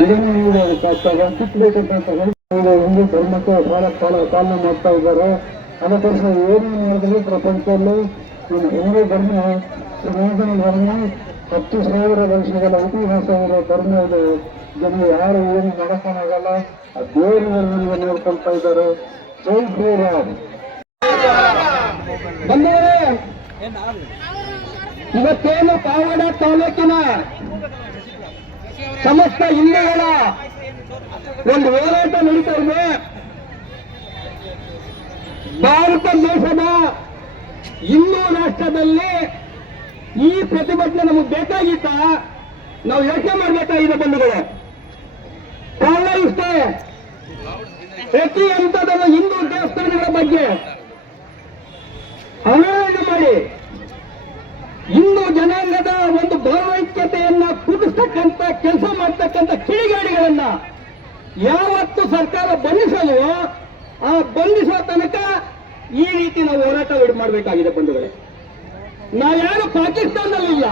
ಇದನ್ನು ನೀವು ವಂಚಿಸಬೇಕಂತ ಒಂದು ಧರ್ಮಕ್ಕೆ ಬಹಳ ಕಾಲ ಪಾಲನೆ ಮಾಡ್ತಾ ಇದ್ದಾರೆ ಅದಕ್ಕೋಸ್ಕರ ಏನೇ ಮಾಡಿದ್ರು ಪ್ರಪಂಚದಲ್ಲಿ ಹಿಂದೂ ಧರ್ಮ ಸನಾತನ ಧರ್ಮ ಹತ್ತು ಸಾವಿರ ವರ್ಷಗಳ ಇತಿಹಾಸ ಇರೋ ಧರ್ಮ ಇದೆ ಜನ ಯಾರು ಏನು ಮಾಡೋಕ್ಕಾಗಲ್ಲ ದೇವರ ಧರ್ಮವನ್ನು ನೋಡ್ಕೊಳ್ತಾ ಇದ್ದಾರೆ ಜೈ ಶ್ರೀರಾಮ್ ಇವತ್ತೇನು ಪಾವಡ ತಾಲೂಕಿನ ಸಮಸ್ತ ಹಿಂದೂಗಳ ಒಂದು ಹೋರಾಟ ನಡೀತಾ ಇದೆ. ಭಾರತ ದೇಶದ ಹಿಂದೂ ರಾಷ್ಟ್ರದಲ್ಲಿ ಈ ಪ್ರತಿಭಟನೆ ನಮಗೆ ಬೇಕಾಗಿತ್ತ ನಾವು ಯೋಚನೆ ಮಾಡಬೇಕಾಗಿದೆ ಬಂಧುಗಳು. ಕಾಂಗ್ರೆಸ್ಗೆ ಪ್ರತಿ ಹಂತದಲ್ಲೂ ಹಿಂದೂ ದೇವಸ್ಥಾನಗಳ ಬಗ್ಗೆ ಅನಾವರಣ ಮಾಡಿ. ಹಿಂದೂ ಜನಾಂಗದ ಒಂದು ಭಾವೈಕ್ಯತೆಯನ್ನ ಕುದಿಸ್ತಕ್ಕಂಥ ಕೆಲಸ ಮಾಡ್ತಕ್ಕಂಥ ಕಿಡಿಗಾಡಿಗಳನ್ನ ಯಾವತ್ತು ಸರ್ಕಾರ ಬಂಧಿಸಲು ಆ ಬಂಧಿಸುವ ತನಕ ಈ ರೀತಿ ನಾವು ಹೋರಾಟ ಮಾಡಬೇಕಾಗಿದೆ ಬಂಧುಗಳೇ. ನಾವ್ಯಾರು ಪಾಕಿಸ್ತಾನದಲ್ಲಿಲ್ಲ,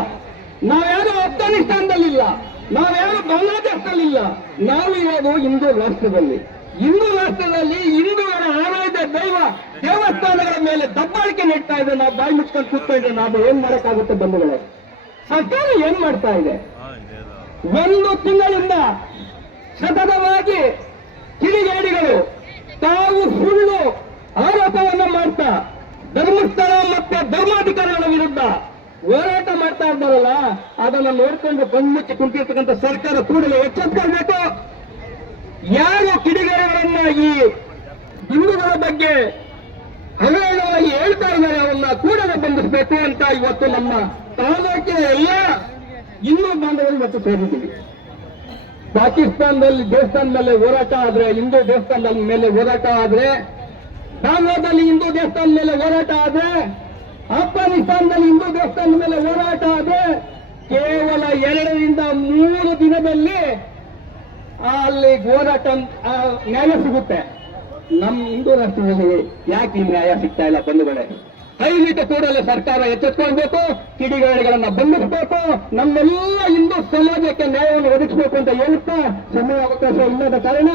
ನಾವ್ಯಾರು ಅಫ್ಘಾನಿಸ್ತಾನದಲ್ಲಿಲ್ಲ ನಾವ್ಯಾರು ಬಾಂಗ್ಲಾದೇಶದಲ್ಲಿಲ್ಲ, ನಾವು ಇರೋದು ಹಿಂದೂ ರಾಷ್ಟ್ರದಲ್ಲಿ. ಹಿಂದೂ ರಾಷ್ಟ್ರದಲ್ಲಿ ಹಿಂದೂಗಳ ಆರಾಧ್ಯ ದೈವ ದೇವಸ್ಥಾನಗಳ ಮೇಲೆ ದಬ್ಬಾಳಿಕೆ ನೀಡ್ತಾ ಇದೆ, ನಾವು ಬಾಯಿ ಮುಚ್ಕೊಂಡು ಕೂತ್ಕೊಂಡ್ರೆ ನಾವು ಏನ್ ಮಾಡಕ್ಕಾಗುತ್ತೆ ಬಂಧುಗಳೇ? ಸರ್ಕಾರ ಏನ್ ಮಾಡ್ತಾ ಇದೆ? ಒಂದು ತಿಂಗಳಿಂದ ಸತತವಾಗಿ ಕಿಡಿಗೇಡಿಗಳು, ತಾವು ಸುಳ್ಳು ಆರೋಪವನ್ನ ಮಾಡ್ತಾ, ಧರ್ಮಸ್ಥಳ ಮತ್ತೆ ಧರ್ಮಾಧಿಕಾರಿಗಳ ವಿರುದ್ಧ ಹೋರಾಟ ಮಾಡ್ತಾ ಇದ್ದಾರಲ್ಲ, ಅದನ್ನ ನೋಡ್ಕೊಂಡು ಕಣ್ಮುಚ್ಚಿ ಕುಂತಿರ್ತಕ್ಕಂಥ ಸರ್ಕಾರ ಕೂಡಲೇ ಎಚ್ಚೆತ್ಕೊಳ್ಬೇಕು. ಯಾರು ಕಿಡಿಗೇಡಿಗಳನ್ನ ಈ ಹಿಂದೂಗಳ ಬಗ್ಗೆ ಹಗರಣವಾಗಿ ಹೇಳ್ತಾ ಇದ್ದಾರೆ, ಅವನ್ನ ಕೂಡಲೇ ಬಂಧಿಸಬೇಕು ಅಂತ ಇವತ್ತು ನಮ್ಮ ತಾಲೂಕಿನ ಎಲ್ಲ ಹಿಂದೂ ಬಾಂಧವರು ಇವತ್ತು ಸೇರಿದ್ದೀವಿ. ಪಾಕಿಸ್ತಾನದಲ್ಲಿ ದೇವಸ್ಥಾನ ಮೇಲೆ ಹೋರಾಟ ಆದ್ರೆ, ಹಿಂದೂ ದೇವಸ್ಥಾನದ ಮೇಲೆ ಹೋರಾಟ ಆದ್ರೆ, ಬಾಂಗ್ಲಾದಲ್ಲಿ ಹಿಂದೂ ದೇವಸ್ಥಾನದ ಮೇಲೆ ಹೋರಾಟ ಆದ್ರೆ ಅಫ್ಘಾನಿಸ್ತಾನದಲ್ಲಿ ಹಿಂದೂ ದೇವಸ್ಥಾನದ ಮೇಲೆ ಹೋರಾಟ ಆದ್ರೆ, ಕೇವಲ ಎರಡರಿಂದ ಮೂರು ದಿನದಲ್ಲಿ ಅಲ್ಲಿ ಹೋರಾಟ ನ್ಯಾಯ ಸಿಗುತ್ತೆ. ನಮ್ಮ ಹಿಂದೂ ರಾಷ್ಟ್ರದಲ್ಲಿ ಯಾಕೆ ನ್ಯಾಯ ಸಿಗ್ತಾ ಇಲ್ಲ ಬಂಧುಗಳೇ? ದಯವಿಟ್ಟು ಕೂಡಲೇ ಸರ್ಕಾರ ಎಚ್ಚೆತ್ಕೊಳ್ಬೇಕು ಕಿಡಿಗಾಳಿಗಳನ್ನ ಬಂಧಿಸಬೇಕು, ನಮ್ಮೆಲ್ಲ ಹಿಂದೂ ಸಮಾಜಕ್ಕೆ ನ್ಯಾಯವನ್ನು ಒದಗಿಸಬೇಕು ಅಂತ ಹೇಳುತ್ತಾ ಸಮಯ ಅವಕಾಶ ಇಲ್ಲದ ಕಾರಣ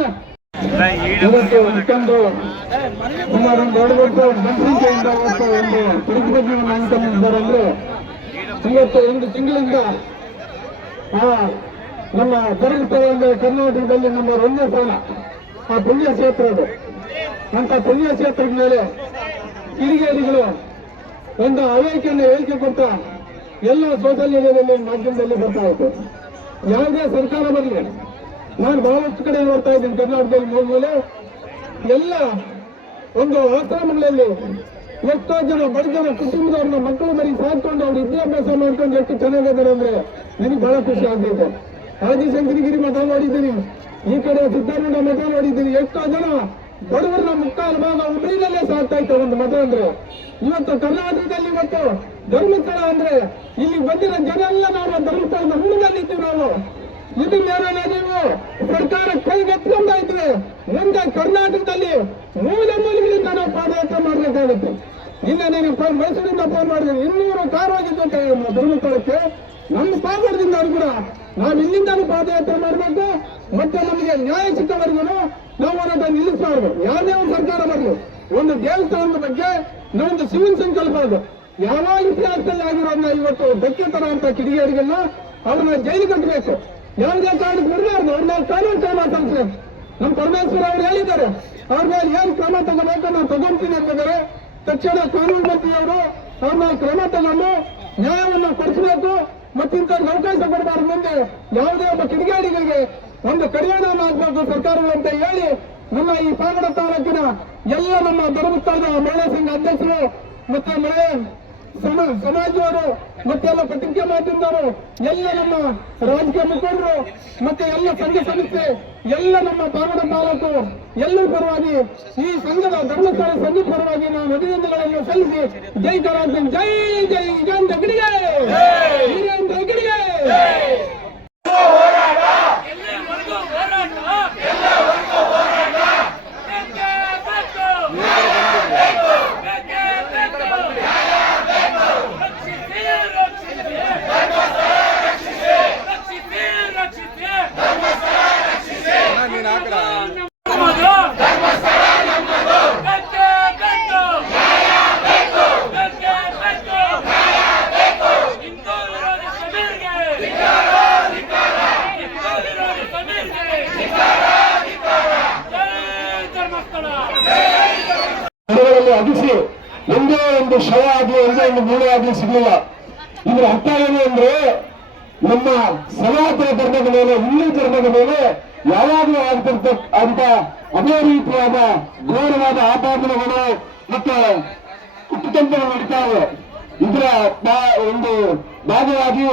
ಇವತ್ತು ಇಷ್ಟೊಂದು ಸುಮಾರು ಒಂದು ಎರಡು ಜನಸಂಖ್ಯೆಯಿಂದ ಒಂದು ತಿರುಗುಬಜ್ಜಿಯನ್ನು ಅಂತ ಇವತ್ತು ಒಂದು ತಿಂಗಳಿಂದ ನಮ್ಮ ಒಂದು ಕರ್ನಾಟಕದಲ್ಲಿ ನಮ್ಮ ಒಂದೇ ಸ್ಥಾನ ಆ ಪುಣ್ಯ ಕ್ಷೇತ್ರ ಅದು. ಅಂತ ಪುಣ್ಯ ಕ್ಷೇತ್ರದ ಮೇಲೆ ಕಿಡಿಗೇಡಿಗಳು ಒಂದು ಅವೇಕೆಯನ್ನು ಹೇಳಿಕೆ ಕೊಡ್ತಾ ಎಲ್ಲ ಸೋಷಿಯಲ್ ಮೀಡಿಯಾದಲ್ಲಿ ಮಾಧ್ಯಮದಲ್ಲಿ ಬರ್ತಾ ಇತ್ತು. ಯಾವುದೇ ಸರ್ಕಾರ ಬರಲಿ, ನಾನು ಬಹಳಷ್ಟು ಕಡೆ ನೋಡ್ತಾ ಇದ್ದೀನಿ, ಕರ್ನಾಟಕದಲ್ಲಿ ಮೂಲೆ. ಎಲ್ಲ ಒಂದು ಆಶ್ರಮಗಳಲ್ಲಿ ಎಷ್ಟೋ ಜನ ಬಡ ಜನ ಕುಟುಂಬದವ್ರನ್ನ ಮಕ್ಕಳು ಮರಿ ಸಾಕೊಂಡು ಅವ್ರು ವಿದ್ಯಾಭ್ಯಾಸ ಮಾಡ್ಕೊಂಡು ಎಷ್ಟು ಚೆನ್ನಾಗಿದ್ದಾರೆ ಅಂದ್ರೆ ನನಗೆ ಬಹಳ ಖುಷಿ ಆಗ್ತೈತೆ ಆದಿಶಂಕರಗಿರಿ ಮಠ ನೋಡಿದ್ದೀನಿ. ಈ ಕಡೆ ಸಿದ್ದರಾಮಯ್ಯ ಮಠ ನೋಡಿದ್ದೀನಿ. ಎಷ್ಟೋ ಜನ ಬಡವರ ಮುಕ್ಕಾಲು ಭಾಗ ಉಬ್ರಿನಲ್ಲೇ ಸಾಕ್ತಾ ಇತ್ತು ಒಂದು ಮಠ ಅಂದ್ರೆ. ಇವತ್ತು ಕರ್ನಾಟಕದಲ್ಲಿ ಇವತ್ತು ಧರ್ಮಸ್ಥಳ ಅಂದ್ರೆ ಇಲ್ಲಿ ಬಂದಿರೋ ಜನ ಎಲ್ಲ ನಾವು ಧರ್ಮಸ್ಥಳದ ಹುಡುಗಲ್ಲಿದ್ದೀವಿ ನಾವು. ಇದು ಮೇಲೆ ನೀವು ಸರ್ಕಾರ ಕೈಗೆತ್ಕೊಂಡ ಇದ್ರೆ ಮುಂದೆ ಕರ್ನಾಟಕದಲ್ಲಿ ಮೂಲ ಮೂಲೆಗಳಿಂದ ನಾವು ಪಾದಯಾತ್ರೆ ಮಾಡಬೇಕಾಗುತ್ತೆ. ಇಲ್ಲ ನೀನು ಫೋನ್ ಮೈಸೂರಿಂದ ಫೋನ್ ಮಾಡಿದ್ರೆ. ಇನ್ನೂರು ಕಾರ್ ಹೋಗಿದ್ದು ಧರ್ಮಸ್ಥಳಕ್ಕೆ. ನಮ್ಮ ಪಾಪದಿಂದ ಅವ್ರು ಕೂಡ ನಾವು ಇಲ್ಲಿಂದಲೂ ಪಾದಯಾತ್ರೆ ಮಾಡಬೇಕು, ಮತ್ತೆ ನಮಗೆ ನ್ಯಾಯ ಸಿಕ್ಕವರೆಗೂ ನಾವು ಹೋರಾಟ ನಿಲ್ಲಿಸಬಾರ್ದು. ಯಾವುದೇ ಒಂದು ಸರ್ಕಾರ ಬರಲು, ಒಂದು ದೇವಸ್ಥಾನದ ಬಗ್ಗೆ ನಾವೊಂದು ಸಿವಿಲ್ ಸಂಕಲ್ಪ ಅದು. ಯಾವ ಇತಿಹಾಸದಲ್ಲಿ ಆಗಿರೋದನ್ನ ಇವತ್ತು ಧಕ್ಕೆ ತರ ಅಂತ ಕಿಡಿಗೇರಿಗೆಲ್ಲ ಅವ್ರನ್ನ ಜೈಲು ಕಟ್ಟಬೇಕು ಯಾವುದೇ ಕಾರಣಕ್ಕೆ ಬಿಡಬಾರ್ದು ಅವ್ರ ಮೇಲೆ ಕಾನೂನು ಕ್ರಮ ತರಿಸಬೇಕು ನಮ್ಮ ಪರಮೇಶ್ವರ ಅವರು ಹೇಳಿದ್ದಾರೆ, ಅವ್ರ ಮೇಲೆ ಏನ್ ಕ್ರಮ ತಗೋಬೇಕು ನಾವು ತಗೊಂತೀನಿ ಅಂತಿದ್ದಾರೆ. ತಕ್ಷಣ ಕಾನೂನು ಮಂತ್ರಿಯವರು ಅವ್ರ ಮೇಲೆ ಕ್ರಮ ತಗೊಂಡು ನ್ಯಾಯವನ್ನು ಕೊಡಿಸಬೇಕು. ಮತ್ತಿಂತವ್ರಿಗೆ ಅವಕಾಶ ಕೊಡಬಾರ್ದು ಮುಂದೆ ಯಾವುದೇ ಒಬ್ಬ ಕಿಡಿಗೇಡಿಗಳಿಗೆ ಒಂದು ಕಡಿವಾಣವನ್ನು ಹಾಕಬೇಕು ಸರ್ಕಾರಗಳು ಅಂತ ಹೇಳಿ ನಮ್ಮ ಈ ಪಾಗಡ ತಾಲೂಕಿನ ಎಲ್ಲ ನಮ್ಮ ಧರ್ಮಸ್ಥಳದ ಮಹಿಳಾ ಸಂಘ ಅಧ್ಯಕ್ಷರು ಮತ್ತೆ ಮಳೆ ಸಮ ಸಮಾಜದವರು ಮತ್ತೆ ಎಲ್ಲ ಪತ್ರಿಕೆ ಮಾಧ್ಯಮದವರು ಎಲ್ಲ ನಮ್ಮ ರಾಜಕೀಯ ಮುಖಂಡರು ಮತ್ತೆ ಎಲ್ಲ ಸಂಘ ಸಂಸ್ಥೆ ಎಲ್ಲ ನಮ್ಮ ಧಾರವಾಡ ತಾಲೂಕು ಎಲ್ಲರ ಪರವಾಗಿ ಈ ಸಂಘದ ಧರ್ಮಸ್ಥಳ ಸಂಘ ಪರವಾಗಿ ನಾವು ಅಭಿನಂದನೆಗಳನ್ನು ಸಲ್ಲಿಸಿ ಜೈ ಜಯ ಜೈ ಜೈ ಜಯ ಗಿಡಿಗೆ ಅಗಿಸಿ ಒಂದೇ ಒಂದು ಶವ ಆಗ್ಲಿ, ಒಂದೇ ಒಂದು ಮೂಳೆ ಆಗ್ಲಿ ಸಿಗ್ಲಿಲ್ಲ. ಇದ್ರ ಅರ್ಥ ಏನು ಅಂದ್ರೆ ನಮ್ಮ ಸನಾತನ ಧರ್ಮದ ಮೇಲೆ, ಹಿಂದೂ ಧರ್ಮದ ಮೇಲೆ ಯಾವಾಗಲೂ ಆಗ್ತಿರ್ತ ಅಂತ ಅದೇ ರೀತಿಯಾದ ಘೋರವಾದ ಆಪಾದನೆಗಳು ಮತ್ತೆ ಕುಟುಂಬಗಳು ನಡೀತಾ ಇವೆ. ಇದರ ಒಂದು ಭಾಗವಾಗಿ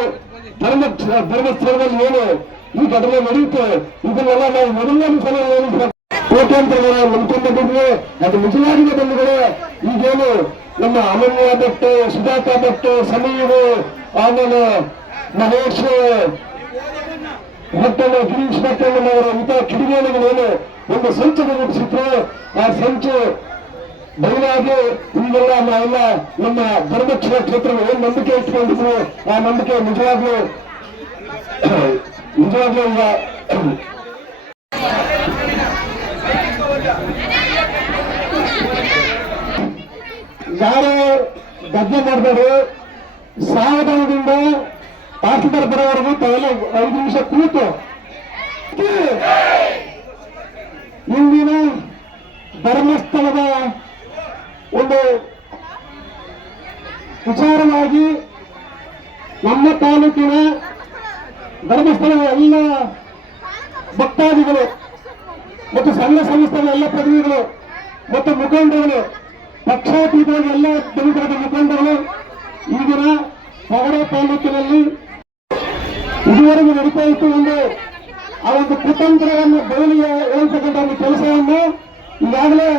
ಧರ್ಮ ಧರ್ಮಸ್ಥಳದಲ್ಲಿ ಏನು ಈ ಘಟನೆ ನಡೆಯುತ್ತೆ, ಇದನ್ನೆಲ್ಲ ನಾವು ಮೊದಲನೇ ಸಲ ಕೋಟ್ಯಾಂತರ ಜನ ನಂಬ್ಕೊಂಡಿದ್ರೆ ಅದು ನಿಜವಾಗಿದೆ ಬಂಧುಗಳೇ. ಈಗೇನು ನಮ್ಮ ಅಮನ್ಯ ಭಟ್ ಸುಧಾಕಾ ಭಟ್, ಸಮೀರ್, ಆಮೇಲೆ ಮಹೇಶ್ ಭಟ್ಟಣ್ಣ ಗಿರೀಶ್ ಭಟ್ಟಣ್ಣನವರ ಇಂಥ ಕಿಡಿಗೇಡಿಗಳೇನು ಒಂದು ಸಂಚನ್ನು ರೂಪಿಸಿದ್ರು. ಆ ಸಂಚು ಬದಲಾಗಿ ಈಗೆಲ್ಲ ನಾವೆಲ್ಲ ನಮ್ಮ ಧರ್ಮಕ್ಷರ ಕ್ಷೇತ್ರ ಏನ್ ನಂಬಿಕೆ ಇಟ್ಕೊಂಡಿದ್ರು ಆ ನಂಬಿಕೆ ನಿಜವಾಗ್ಲೂ ನಿಜವಾಗ್ಲೂ ಈಗ ಯಾರು ಗದ್ದೆ ಮಾಡಬೇಡಿ. ಸಾವಧಾನದಿಂದ ತಹಸೀಲ್ದಾರ್ ಬರೋವರೆಗೂ ತಾವೆಲ್ಲ ಐದು ನಿಮಿಷ ಕೂತು. ಇಂದಿನ ಧರ್ಮಸ್ಥಳದ ಒಂದು ವಿಚಾರವಾಗಿ ನಮ್ಮ ತಾಲೂಕಿನ ಧರ್ಮಸ್ಥಳದ ಎಲ್ಲ ಭಕ್ತಾದಿಗಳು ಮತ್ತು ಸಂಘ ಸಂಸ್ಥೆಗಳ ಎಲ್ಲ ಪ್ರತಿನಿಧಿಗಳು ಮತ್ತು ಮುಖಂಡರುಗಳು ಪಕ್ಷಾತೀತವಾಗಿ ಎಲ್ಲ ದಲಿತರ ಮುಖಂಡರು ಈಗಿನ ನಗರ ತಾಲೂಕಿನಲ್ಲಿ ಇದುವರೆಗೂ ನಡೀತಾ ಇತ್ತು ಒಂದು, ಆ ಒಂದು ಕುತಂತ್ರವನ್ನು ಬಯಲಿಗೆ ಹೇಳ್ತಕ್ಕಂಥ ಒಂದು ಕೆಲಸವನ್ನು ಈಗಾಗಲೇ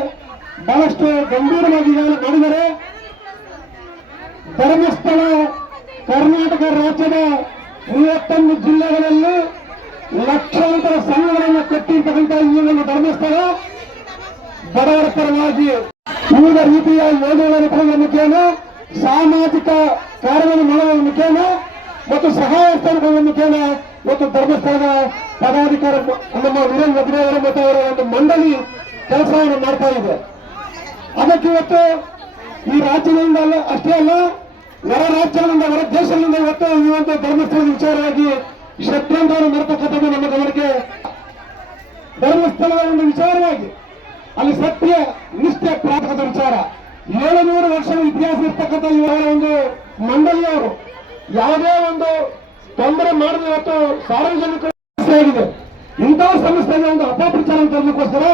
ಬಹಳಷ್ಟು ಗಂಭೀರವಾಗಿ ಈಗಾಗಲೇ ಮಾಡಿದರೆ ಧರ್ಮಸ್ಥಳ, ಕರ್ನಾಟಕ ರಾಜ್ಯದ ಮೂವತ್ತೊಂದು ಜಿಲ್ಲೆಗಳಲ್ಲಿ ಲಕ್ಷಾಂತರ ಸಂಘಗಳನ್ನು ಕಟ್ಟಿರ್ತಕ್ಕಂಥ ಈ ಒಂದು ಧರ್ಮಸ್ಥಳ ಬಡವರ ಪರವಾಗಿ ವಿವಿಧ ರೀತಿಯ ಯೋಜನೆಗಳನ್ನು ಕೊಡುವ ಮುಖೇನ ಸಾಮಾಜಿಕ ಕಾರ್ಯವನ್ನು ಮಾಡುವ ಮುಖೇನ ಮತ್ತು ಸಹಾಯ ಸ್ಥಾನಗಳ ಮುಖೇನ ಮತ್ತು ಧರ್ಮಸ್ಥಾನ ಪದಾಧಿಕಾರ ನಮ್ಮ ವೀರೇಂದ್ರ ಅಭಿನಯವರು ಮತ್ತು ಅವರ ಒಂದು ಮಂಡಳಿ ಕೆಲಸವನ್ನು ಮಾಡ್ತಾ ಇದೆ. ಅದಕ್ಕೆ ಇವತ್ತು ಈ ರಾಜ್ಯದಿಂದ ಅಲ್ಲ, ಅಷ್ಟೇ ಅಲ್ಲ, ಹೊರ ರಾಜ್ಯಗಳಿಂದ ಹೊರ ದೇಶದಿಂದ ಇವತ್ತು ಈ ಒಂದು ಧರ್ಮಸ್ಥಳದ ವಿಚಾರವಾಗಿ ಷಡ್ಯಂತ್ರವನ್ನು ಮಾಡ್ತಕ್ಕಂಥದ್ದು ನಮ್ಮ ಗಮನಕ್ಕೆ ಧರ್ಮಸ್ಥಳದ ಒಂದು ವಿಚಾರವಾಗಿ ಅಲ್ಲಿ ಸತ್ಯ, ನಿಷ್ಠೆ ಪ್ರಾಪಕದ ವಿಚಾರ. ಏಳುನೂರು ವರ್ಷದ ಇತಿಹಾಸ ಇರ್ತಕ್ಕಂಥ ಇವರ ಒಂದು ಮಂಡಳಿಯವರು ಯಾವುದೇ ಒಂದು ತೊಂದರೆ ಮಾಡಿದ ಇವತ್ತು ಸಾರ್ವಜನಿಕ ಸಮಸ್ಯೆ ಆಗಿದೆ. ಇಂತಹ ಸಂಸ್ಥೆಗೆ ಒಂದು ಅಪಪ್ರಚಾರ ತರಲಿಕ್ಕೋಸ್ಕರ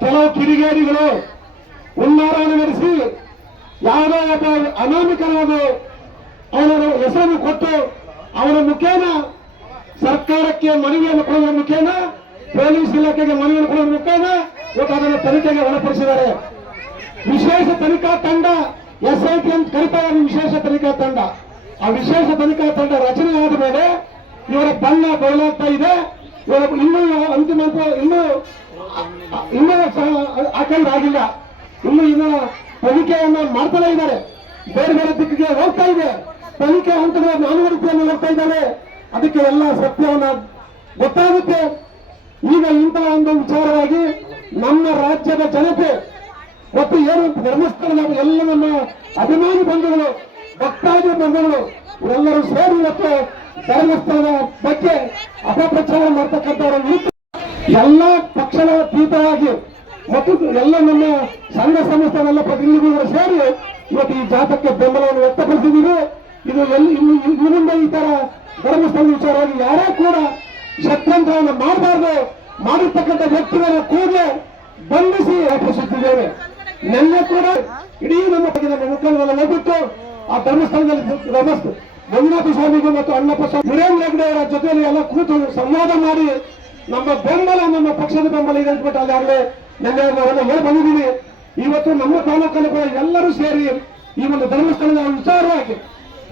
ಕೆಲವು ಕಿಡಿಗೇಡಿಗಳು ಉನ್ನಾರವನ್ನು ನಡೆಸಿ ಯಾವುದೋ ಒಬ್ಬ ಅನಾಮಿಕನಾದ ಅವನ ಹೆಸರನ್ನು ಕೊಟ್ಟು ಅವರ ಮುಖೇನ ಸರ್ಕಾರಕ್ಕೆ ಮನವಿಯನ್ನು ಕೊಡುವ ಮುಖೇನ ಪೊಲೀಸ್ ಇಲಾಖೆಗೆ ಮನವಿಯನ್ನು ಕೊಡುವ ಮುಖೇನ ಇವತ್ತು ಅದನ್ನು ತನಿಖೆಗೆ ಒಳಪಡಿಸಿದ್ದಾರೆ. ವಿಶೇಷ ತನಿಖಾ ತಂಡ ಎಸ್ ಐ ಟಿ ಅಂತ ಕರೀತಾರೆ ವಿಶೇಷ ತನಿಖಾ ತಂಡ. ಆ ವಿಶೇಷ ತನಿಖಾ ತಂಡ ರಚನೆ ಆದ ಮೇಲೆ ಇವರ ಬಣ್ಣ ಬಯಲಾಗ್ತಾ ಇದೆ. ಇವರ ಇನ್ನೂ ಅಂತಿಮ ಇನ್ನೂ ಇನ್ನೂ ಹಾಕೊಂಡು ಆಗಿಲ್ಲ. ಇನ್ನು ಇನ್ನು ತನಿಖೆಯನ್ನ ಮಾಡ್ತಾನೆ ಇದ್ದಾರೆ. ಬೇರೆ ಬೇರೆ ದಿಕ್ಕಿಗೆ ಹೋಗ್ತಾ ಇದೆ. ತನಿಖೆ ಹಂತದ ರೀತಿಯನ್ನು ಹೋಗ್ತಾ ಇದ್ದಾರೆ ಅದಕ್ಕೆ ಎಲ್ಲ ಸತ್ಯವನ್ನ ಗೊತ್ತಾಗುತ್ತೆ. ಈಗ ಇಂತಹ ಒಂದು ವಿಚಾರವಾಗಿ ನಮ್ಮ ರಾಜ್ಯದ ಜನತೆ ಮತ್ತು ಏನು ಧರ್ಮಸ್ಥಳದ ಎಲ್ಲ ನಮ್ಮ ಅಭಿಮಾನಿ ಬಂಧುಗಳು, ಭಕ್ತಾದಿ ಬಂಧುಗಳು, ಇವರೆಲ್ಲರೂ ಸೇರಿ ಇವತ್ತು ಧರ್ಮಸ್ಥಳದ ಬಗ್ಗೆ ಅಪಪ್ರಚಾರ ಮಾಡ್ತಕ್ಕಂಥವರ ವಿರುದ್ಧ ಎಲ್ಲ ಪಕ್ಷದ ತೀತವಾಗಿ ಮತ್ತು ಎಲ್ಲ ನಮ್ಮ ಸಂಘ ಸಂಸ್ಥೆಗಳೆಲ್ಲ ಪ್ರತಿನಿಧಿಗಳು ಸೇರಿ ಇವತ್ತು ಈ ಜಾತಕ್ಕೆ ಬೆಂಬಲವನ್ನು ವ್ಯಕ್ತಪಡಿಸಿದ್ದೀವಿ. ಇದು ಎಲ್ಲಿ ಇನ್ನು ಮುಂದೆ ಈ ತರ ಧರ್ಮಸ್ಥಳ ವಿಚಾರವಾಗಿ ಯಾರೇ ಕೂಡ ಷಡ್ಯಂತ್ರವನ್ನು ಮಾಡಬಾರ್ದು. ಮಾಡಿರ್ತಕ್ಕಂಥ ವ್ಯಕ್ತಿಗಳ ಕೂಡಲೇ ಬಂಧಿಸಿ ರಕ್ಷಿಸುತ್ತಿದ್ದೇವೆ. ನೆನ್ನೆ ಕೂಡ ಇಡೀ ನಮ್ಮ ಮುಖಂಡರೆಲ್ಲ ಹೋಗ್ಬಿಟ್ಟು ಆ ಧರ್ಮಸ್ಥಳದಲ್ಲಿ ಧರ್ಮಸ್ಥ ಮಂಜುನಾಥ ಸ್ವಾಮಿಗೆ ಮತ್ತು ಅಣ್ಣಪ್ಪ ಸ್ವಾಮಿ ವೀರೇಂದ್ರ ಹೆಗ್ಡೆ ಅವರ ಜೊತೆಯಲ್ಲಿ ಎಲ್ಲ ಕೂತು ಸಂವಾದ ಮಾಡಿ ನಮ್ಮ ಬೆಂಬಲ, ನಮ್ಮ ಪಕ್ಷದ ಬೆಂಬಲ ಇದೆ ಅಂದ್ಬಿಟ್ಟು ಅಲ್ಲಿ ಆಗಲೇ ನೆನ್ನೆ ಹೇಳಿ ಬಂದಿದ್ದೀವಿ ಇವತ್ತು ನಮ್ಮ ತಾಲೂಕಲ್ಲಿ ಕೂಡ ಎಲ್ಲರೂ ಸೇರಿ ಈ ಒಂದು ಧರ್ಮಸ್ಥಳದ ವಿಚಾರವಾಗಿ,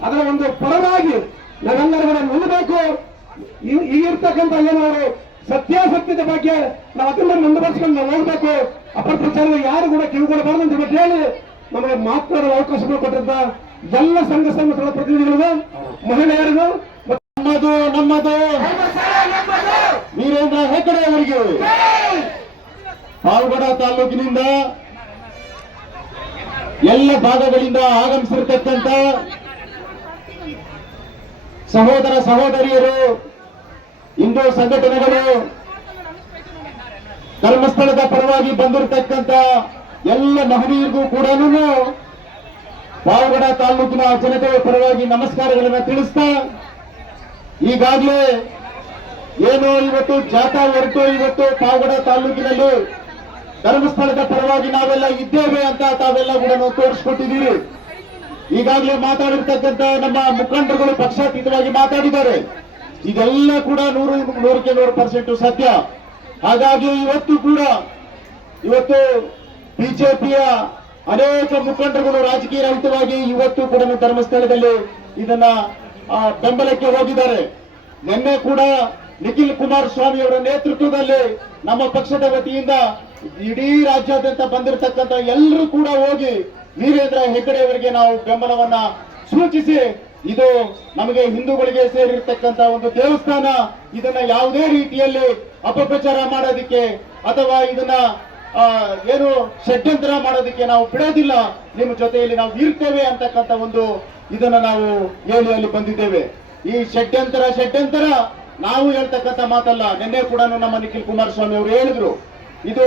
ಅದರ ಒಂದು ಪರವಾಗಿ ನಾವೆಲ್ಲರೂ ಕೂಡ ನಿಲ್ಲಬೇಕು. ಈಗಿರ್ತಕ್ಕಂಥ ಏನು ಅವರು ಸತ್ಯಾಸತ್ಯದ ಬಗ್ಗೆ ನಾವು ಅದನ್ನ ಮುಂದುವರಿಸ್ಕೊಂಡು ನಾವು ಹೋಗ್ಬೇಕು ಅಪಪ್ರಚಾರ ಯಾರು ಕೂಡ ಕಿವಿಗೊಡಬಾರ್ದು ಅಂತ ಹೇಳಿ ನಮಗೆ ಮಾತನಾಡಲು ಅವಕಾಶಗಳು ಕೊಟ್ಟಿದ್ದ ಎಲ್ಲ ಸಂಘ ಸಂಘಗಳ ಪ್ರತಿನಿಧಿಗಳಿಗೂ, ಮಹಿಳೆಯರಿಗೂ ನಮ್ಮದು ನಮ್ಮದು. ವೀರೇಂದ್ರ ಹೆಗ್ಗಡೆ ಅವರಿಗೆ. ಪಾಲ್ಗಡ ತಾಲೂಕಿನಿಂದ ಎಲ್ಲ ಭಾಗಗಳಿಂದ ಆಗಮಿಸಿರ್ತಕ್ಕಂಥ ಸಹೋದರ ಸಹೋದರಿಯರು ಹಿಂದೂ ಸಂಘಟನೆಗಳು ಧರ್ಮಸ್ಥಳದ ಪರವಾಗಿ ಬಂದಿರತಕ್ಕಂತ ಎಲ್ಲ ಮಹನೀಯರಿಗೂ ಕೂಡ ಪಾವಗಡ ತಾಲೂಕಿನ ಜನತೆಯ ಪರವಾಗಿ ನಮಸ್ಕಾರಗಳನ್ನು ತಿಳಿಸ್ತಾ, ಈಗಾಗಲೇ ಏನು ಇವತ್ತು ಜಾಥಾ ಹೊರಟು ಇವತ್ತು ಪಾವಗಡ ತಾಲೂಕಿನಲ್ಲಿ ಧರ್ಮಸ್ಥಳದ ಪರವಾಗಿ ನಾವೆಲ್ಲ ಇದ್ದೇವೆ ಅಂತ ತಾವೆಲ್ಲ ಕೂಡ ತೋರಿಸ್ಕೊಟ್ಟಿದ್ದೀರಿ. ಈಗಾಗಲೇ ಮಾತಾಡಿರ್ತಕ್ಕಂಥ ನಮ್ಮ ಮುಖಂಡರುಗಳು ಪಕ್ಷಾತೀತವಾಗಿ ಮಾತಾಡಿದ್ದಾರೆ. ಇದೆಲ್ಲ ಕೂಡ ನೂರು, ನೂರಕ್ಕೆ ನೂರು ಪರ್ಸೆಂಟ್ ಸತ್ಯ. ಹಾಗಾಗಿ ಇವತ್ತು ಕೂಡ ಇವತ್ತು ಬಿಜೆಪಿಯ ಅನೇಕ ಮುಖಂಡರುಗಳು ರಾಜಕೀಯ ರಹಿತವಾಗಿ ಇವತ್ತು ಕೂಡ ಧರ್ಮಸ್ಥಳದಲ್ಲಿ ಇದನ್ನ ಬೆಂಬಲಕ್ಕೆ ಹೋಗಿದ್ದಾರೆ. ನಿನ್ನೆ ಕೂಡ ನಿಖಿಲ್ ಕುಮಾರಸ್ವಾಮಿ ಅವರ ನೇತೃತ್ವದಲ್ಲಿ ನಮ್ಮ ಪಕ್ಷದ ವತಿಯಿಂದ ಇಡೀ ರಾಜ್ಯಾದ್ಯಂತ ಬಂದಿರತಕ್ಕಂಥ ಎಲ್ಲರೂ ಕೂಡ ಹೋಗಿ ವೀರೇಂದ್ರ ಹೆಗ್ಗಡೆಯವರಿಗೆ ನಾವು ಬೆಂಬಲವನ್ನ ಸೂಚಿಸಿ, ಇದು ನಮಗೆ ಹಿಂದೂಗಳಿಗೆ ಸೇರಿರ್ತಕ್ಕಂತ ಒಂದು ದೇವಸ್ಥಾನ. ಇದನ್ನ ಯಾವುದೇ ರೀತಿಯಲ್ಲಿ ಅಪಪ್ರಚಾರ ಮಾಡೋದಿಕ್ಕೆ ಅಥವಾ ಇದನ್ನ ಏನು ಷಡ್ಯಂತ್ರ ಮಾಡೋದಿಕ್ಕೆ ನಾವು ಬಿಡೋದಿಲ್ಲ. ನಿಮ್ಮ ಜೊತೆಯಲ್ಲಿ ನಾವು ಇರ್ತೇವೆ ಅಂತಕ್ಕಂಥ ಒಂದು ಇದನ್ನ ನಾವು ಹೇಳಿ ಅಲ್ಲಿ ಬಂದಿದ್ದೇವೆ. ಈ ಷಡ್ಯಂತರ ಷಡ್ಯಂತರ, ನಾವು ಹೇಳ್ತಕ್ಕಂಥ ಮಾತಲ್ಲ. ನಿನ್ನೆ ಕೂಡ ನಮ್ಮ ನಿಖಿಲ್ ಕುಮಾರಸ್ವಾಮಿ ಅವರು ಹೇಳಿದ್ರು. ಇದು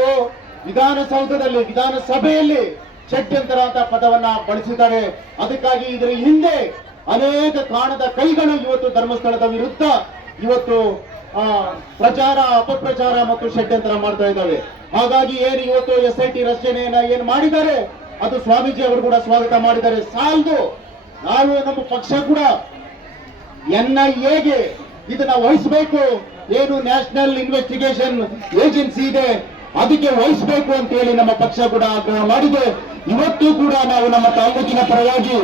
ವಿಧಾನಸೌಧದಲ್ಲಿ, ವಿಧಾನಸಭೆಯಲ್ಲಿ ಷಡ್ಯಂತರ ಅಂತ ಪದವನ್ನ ಬಳಸಿದ್ದಾರೆ. ಅದಕ್ಕಾಗಿ ಇದರ ಹಿಂದೆ ಅನೇಕ ಕಾಣದ ಕೈಗಳು ಇವತ್ತು ಧರ್ಮಸ್ಥಳದ ವಿರುದ್ಧ ಇವತ್ತು ಪ್ರಚಾರ, ಅಪಪ್ರಚಾರ ಮತ್ತು ಷಡ್ಯಂತರ ಮಾಡ್ತಾ ಇದ್ದಾವೆ. ಹಾಗಾಗಿ ಏನು ಇವತ್ತು ಎಸ್ ಐ ಟಿ ರಚನೆಯನ್ನ ಏನು ಮಾಡಿದ್ದಾರೆ, ಅದು ಸ್ವಾಮೀಜಿ ಅವರು ಕೂಡ ಸ್ವಾಗತ ಮಾಡಿದ್ದಾರೆ. ಸಾಲದು, ನಾವು ನಮ್ಮ ಪಕ್ಷ ಕೂಡ ಎನ್ ಐ ಎಗೆ ಇದನ್ನ ವಹಿಸಬೇಕು. ಏನು ನ್ಯಾಷನಲ್ ಇನ್ವೆಸ್ಟಿಗೇಷನ್ ಏಜೆನ್ಸಿ ಇದೆ. ಅದಕ್ಕೆ ವಹಿಸಬೇಕು ಅಂತ ಹೇಳಿ ನಮ್ಮ ಪಕ್ಷ ಕೂಡ ಆಗ್ರಹ ಮಾಡಿದೆ. ಇವತ್ತು ಕೂಡ ನಾವು ನಮ್ಮ ತಾಲೂಕಿನ ಪರವಾಗಿ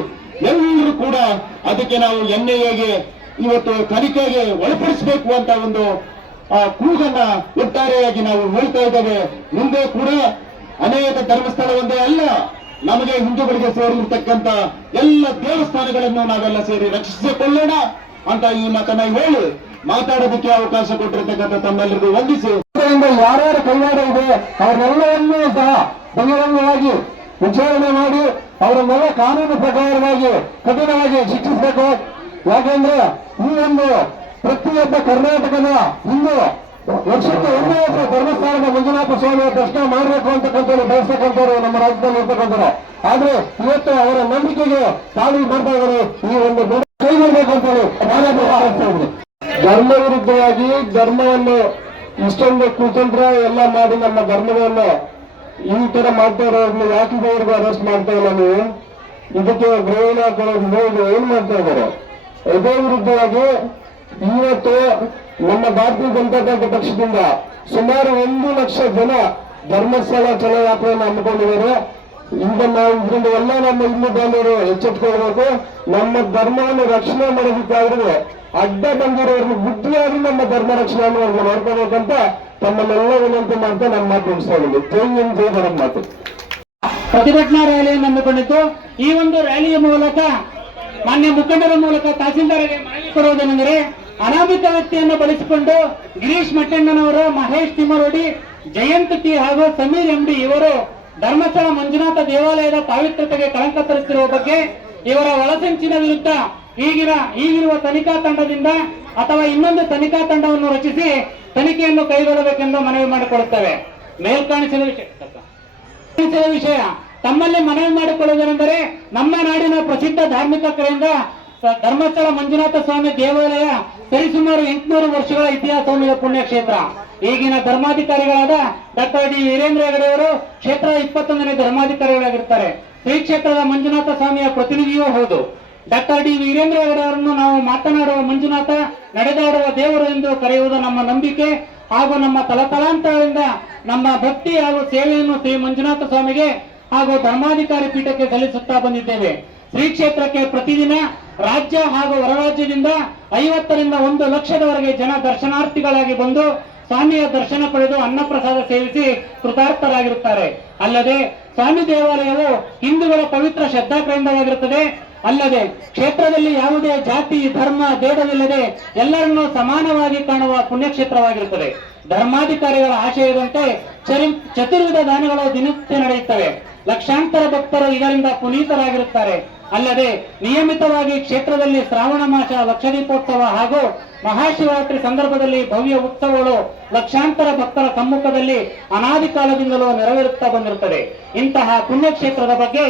ಎಲ್ಲರೂ ಕೂಡ ಅದಕ್ಕೆ ನಾವು ಎನ್ ಎಗೆ ಇವತ್ತು ತನಿಖೆಗೆ ಒಳಪಡಿಸಬೇಕು ಅಂತ ಒಂದು ಆ, ಕೂಗನ್ನ ಒಟ್ಟಾರೆಯಾಗಿ ನಾವು ಹೇಳ್ತಾ ಇದ್ದೇವೆ. ಮುಂದೆ ಕೂಡ ಅನೇಕ ಧರ್ಮಸ್ಥಳ ಒಂದೇ ಅಲ್ಲ ನಮಗೆ ಹಿಂದೂಗಳಿಗೆ ಸೇರಿರ್ತಕ್ಕಂಥ ಎಲ್ಲ ದೇವಸ್ಥಾನಗಳನ್ನು ನಾವೆಲ್ಲ ಸೇರಿ ರಕ್ಷಿಸಿಕೊಳ್ಳೋಣ ಅಂತ ಈ ಮಾತನ್ನ ಹೇಳಿ ಮಾತಾಡೋದಕ್ಕೆ ಅವಕಾಶ ಕೊಟ್ಟಿರ್ತಕ್ಕಂಥ ತಮ್ಮೆಲ್ಲರಿಗೂ ವಂದಿಸಿ. ಯಾರ್ಯಾರ ಕೈವಾಡ ಇದೆ ಅವರೆಲ್ಲವನ್ನೂ ಸಹ ಬಹಿರಂಗವಾಗಿ ವಿಚಾರಣೆ ಮಾಡಿ, ಅವರನ್ನೆಲ್ಲ ಕಾನೂನು ಪ್ರಕಾರವಾಗಿ ಕಠಿಣವಾಗಿ ಶಿಕ್ಷಿಸಬೇಕು. ಯಾಕೆಂದ್ರೆ ಈ ಒಂದು ಪ್ರತಿಯೊಬ್ಬ ಕರ್ನಾಟಕದ ಇಂದು ವರ್ಷಕ್ಕೆ ಒಂದೇ ಹತ್ರ ಧರ್ಮಸ್ಥಾನದ ಮಂಜುನಾಥ ಸ್ವಾಮಿಯ ದರ್ಶನ ಮಾಡಬೇಕು ಅಂತಕ್ಕಂಥವ್ರು ಬಯಸ್ತಕ್ಕಂಥವ್ರು ನಮ್ಮ ರಾಜ್ಯದಲ್ಲಿ ಇರ್ತಕ್ಕಂಥವ್ರು. ಆದ್ರೆ ಇವತ್ತು ಅವರ ನಂಬಿಕೆಗೆ ತಾಳಿ ಮಾಡ್ತಾ ಇದ್ದಾರೆ ಈ ಒಂದು ಕೈ ಕೈಗೊಳ್ಬೇಕು ಅಂತ ಹೇಳಿ ನಾನೇ ಆರೈಸ್ತಾ ಇದ್ದೀನಿ ಧರ್ಮ ವಿರುದ್ಧವಾಗಿ ಧರ್ಮವನ್ನು ಇಷ್ಟೊಂದು ಕುತಂತ್ರ ಎಲ್ಲ ಮಾಡಿ ನಮ್ಮ ಧರ್ಮವನ್ನು ಈ ತರ ಮಾಡ್ತಾ ಇರೋರ್ನ ಯಾಕೆ ಇದುವರೆಗೂ ಅರೆಸ್ಟ್ ಮಾಡ್ತಾ ಇಲ್ಲ ನೀವು? ಇದಕ್ಕೆ ಗೃಹ ಇಲಾಖೆ ಏನ್ ಮಾಡ್ತಾ ಇದ್ದಾರೆ? ಇದೇ ವಿರುದ್ಧವಾಗಿ ಇವತ್ತು ನಮ್ಮ ಭಾರತೀಯ ಜನತಾ ಪಕ್ಷದಿಂದ ಸುಮಾರು ಒಂದು ಲಕ್ಷ ಜನ ಧರ್ಮಸ್ಥಳ ಚಲೋ ಯಾತ್ರೆಯನ್ನು ಈಗ ನಾವು ಇದರಿಂದ ಎಲ್ಲ ನಮ್ಮ ಹಿಂದೂ ಬಾಂಧವರು ಎಚ್ಚೆತ್ಕೊಳ್ಬೇಕು. ನಮ್ಮ ಧರ್ಮವನ್ನು ರಕ್ಷಣೆ ಮಾಡಬೇಕಾದ್ರೆ ಅಡ್ಡ ಬಂದಿರೋರ್ನ ಬುದ್ಧಿಯಾಗಿ ನಮ್ಮ ಧರ್ಮ ರಕ್ಷಣೆ ಅವ್ರನ್ನ ನೋಡ್ಕೋಬೇಕಂತ ತಮ್ಮನ್ನೆಲ್ಲ ವಿನಂತಿ ಮಾಡ್ತಾ ನಮ್ಮ ಮಾತು ಮುಗಿಸ್ತಾ ಇದ್ದೀನಿ. ಜೈ ಮಾತು. ಪ್ರತಿಭಟನಾ ರ್ಯಾಲಿಯನ್ನು ಹಮ್ಮಿಕೊಂಡಿದ್ದು, ಈ ಒಂದು ರ್ಯಾಲಿಯ ಮೂಲಕ ಮಾನ್ಯ ಮುಖಂಡರ ಮೂಲಕ ತಹಸೀಲ್ದಾರರಿಗೆ ಮನವಿ ಕೊಡುವುದೇನೆಂದರೆ ಅನಾಮಿತ ವ್ಯಕ್ತಿಯನ್ನು ಬಳಸಿಕೊಂಡು ಗಿರೀಶ್ ಮಟ್ಟಣ್ಣನವರು, ಮಹೇಶ್ ತಿಮ್ಮರೋಡಿ, ಜಯಂತ್ ಟಿ ಹಾಗೂ ಸಮೀರ್ ಎಂಡಿ ಇವರು ಧರ್ಮಸ್ಥಳ ಮಂಜುನಾಥ ದೇವಾಲಯದ ಪಾವಿತ್ರತೆಗೆ ಕಳಂಕ ತರಿಸಿರುವ ಬಗ್ಗೆ ಇವರ ಒಳಸಂಚಿನ ವಿರುದ್ಧ ಈಗಿನ, ಈಗಿರುವ ತನಿಖಾ ತಂಡದಿಂದ ಅಥವಾ ಇನ್ನೊಂದು ತನಿಖಾ ತಂಡವನ್ನು ರಚಿಸಿ ತನಿಖೆಯನ್ನು ಕೈಗೊಳ್ಳಬೇಕೆಂದು ಮನವಿ ಮಾಡಿಕೊಳ್ಳುತ್ತೇವೆ. ಮೇಲ್ಕಾಣಿಸಿದ ವಿಷಯ. ವಿಷಯ. ತಮ್ಮಲ್ಲಿ ಮನವಿ ಮಾಡಿಕೊಳ್ಳುವುದೇನೆಂದರೆ ನಮ್ಮ ನಾಡಿನ ಪ್ರಸಿದ್ಧ ಧಾರ್ಮಿಕ ಕರೆಯಿಂದ ಧರ್ಮಸ್ಥಳ ಮಂಜುನಾಥ ಸ್ವಾಮಿ ದೇವಾಲಯ ಸರಿಸುಮಾರು ಎಂಟುನೂರು ವರ್ಷಗಳ ಇತಿಹಾಸ ಹೊಂದಿದ ಪುಣ್ಯಕ್ಷೇತ್ರ. ಈಗಿನ ಧರ್ಮಾಧಿಕಾರಿಗಳಾದ ಡಾಕ್ಟರ್ ಡಿ ವೀರೇಂದ್ರ ಹೆಗಡೆ ಅವರು ಕ್ಷೇತ್ರ ಇಪ್ಪತ್ತೊಂದನೇ ಧರ್ಮಾಧಿಕಾರಿಗಳಾಗಿರ್ತಾರೆ. ಶ್ರೀ ಕ್ಷೇತ್ರದ ಮಂಜುನಾಥ ಸ್ವಾಮಿಯ ಪ್ರತಿನಿಧಿಯೂ ಹೌದು. ಡಾಕ್ಟರ್ ಡಿ ವೀರೇಂದ್ರ ಹೆಗಡೆ ಅವರನ್ನು ನಾವು ಮಾತನಾಡುವ ಮಂಜುನಾಥ, ನಡೆದಾಡುವ ದೇವರು ಎಂದು ಕರೆಯುವುದು ನಮ್ಮ ನಂಬಿಕೆ ಹಾಗೂ ನಮ್ಮ ತಲತಲಾಂತರದಿಂದ ನಮ್ಮ ಭಕ್ತಿ ಹಾಗೂ ಸೇವೆಯನ್ನು ಶ್ರೀ ಮಂಜುನಾಥ ಸ್ವಾಮಿಗೆ ಹಾಗೂ ಧರ್ಮಾಧಿಕಾರಿ ಪೀಠಕ್ಕೆ ಸಲ್ಲಿಸುತ್ತಾ ಬಂದಿದ್ದೇವೆ. ಶ್ರೀ ಕ್ಷೇತ್ರಕ್ಕೆ ಪ್ರತಿದಿನ ರಾಜ್ಯ ಹಾಗೂ ಹೊರರಾಜ್ಯದಿಂದ ಐವತ್ತರಿಂದ ಒಂದು ಲಕ್ಷದವರೆಗೆ ಜನ ದರ್ಶನಾರ್ಥಿಗಳಾಗಿ ಬಂದು ಸ್ವಾಮಿಯ ದರ್ಶನ ಪಡೆದು ಅನ್ನಪ್ರಸಾದ ಸೇವಿಸಿ ಕೃತಾರ್ಥರಾಗಿರುತ್ತಾರೆ. ಅಲ್ಲದೆ ಸ್ವಾಮಿ ದೇವಾಲಯವು ಹಿಂದೂಗಳ ಪವಿತ್ರ ಶ್ರದ್ಧಾ ಕೇಂದ್ರವಾಗಿರುತ್ತದೆ. ಅಲ್ಲದೆ ಕ್ಷೇತ್ರದಲ್ಲಿ ಯಾವುದೇ ಜಾತಿ, ಧರ್ಮ, ಭೇದವಿಲ್ಲದೆ ಎಲ್ಲರನ್ನೂ ಸಮಾನವಾಗಿ ಕಾಣುವ ಪುಣ್ಯಕ್ಷೇತ್ರವಾಗಿರುತ್ತದೆ. ಧರ್ಮಾಧಿಕಾರಿಗಳ ಆಶಯದಂತೆ ಚರಿ- ಚತುರ್ವಿಧ ದಾನಗಳು ದಿನನಿತ್ಯ ನಡೆಯುತ್ತವೆ. ಲಕ್ಷಾಂತರ ಭಕ್ತರು ಇದರಿಂದ ಪುನೀತರಾಗಿರುತ್ತಾರೆ. ಅಲ್ಲದೆ ನಿಯಮಿತವಾಗಿ ಕ್ಷೇತ್ರದಲ್ಲಿ ಶ್ರಾವಣ ಮಾಸ ಲಕ್ಷ ದೀಪೋತ್ಸವ ಹಾಗೂ ಮಹಾಶಿವರಾತ್ರಿ ಸಂದರ್ಭದಲ್ಲಿ ಭವ್ಯ ಉತ್ಸವಗಳು ಲಕ್ಷಾಂತರ ಭಕ್ತರ ಸಮ್ಮುಖದಲ್ಲಿ ಅನಾದಿ ಕಾಲದಿಂದಲೂ ನೆರವೇರುತ್ತಾ ಬಂದಿರುತ್ತದೆ ಇಂತಹ ಪುಣ್ಯಕ್ಷೇತ್ರದ ಬಗ್ಗೆ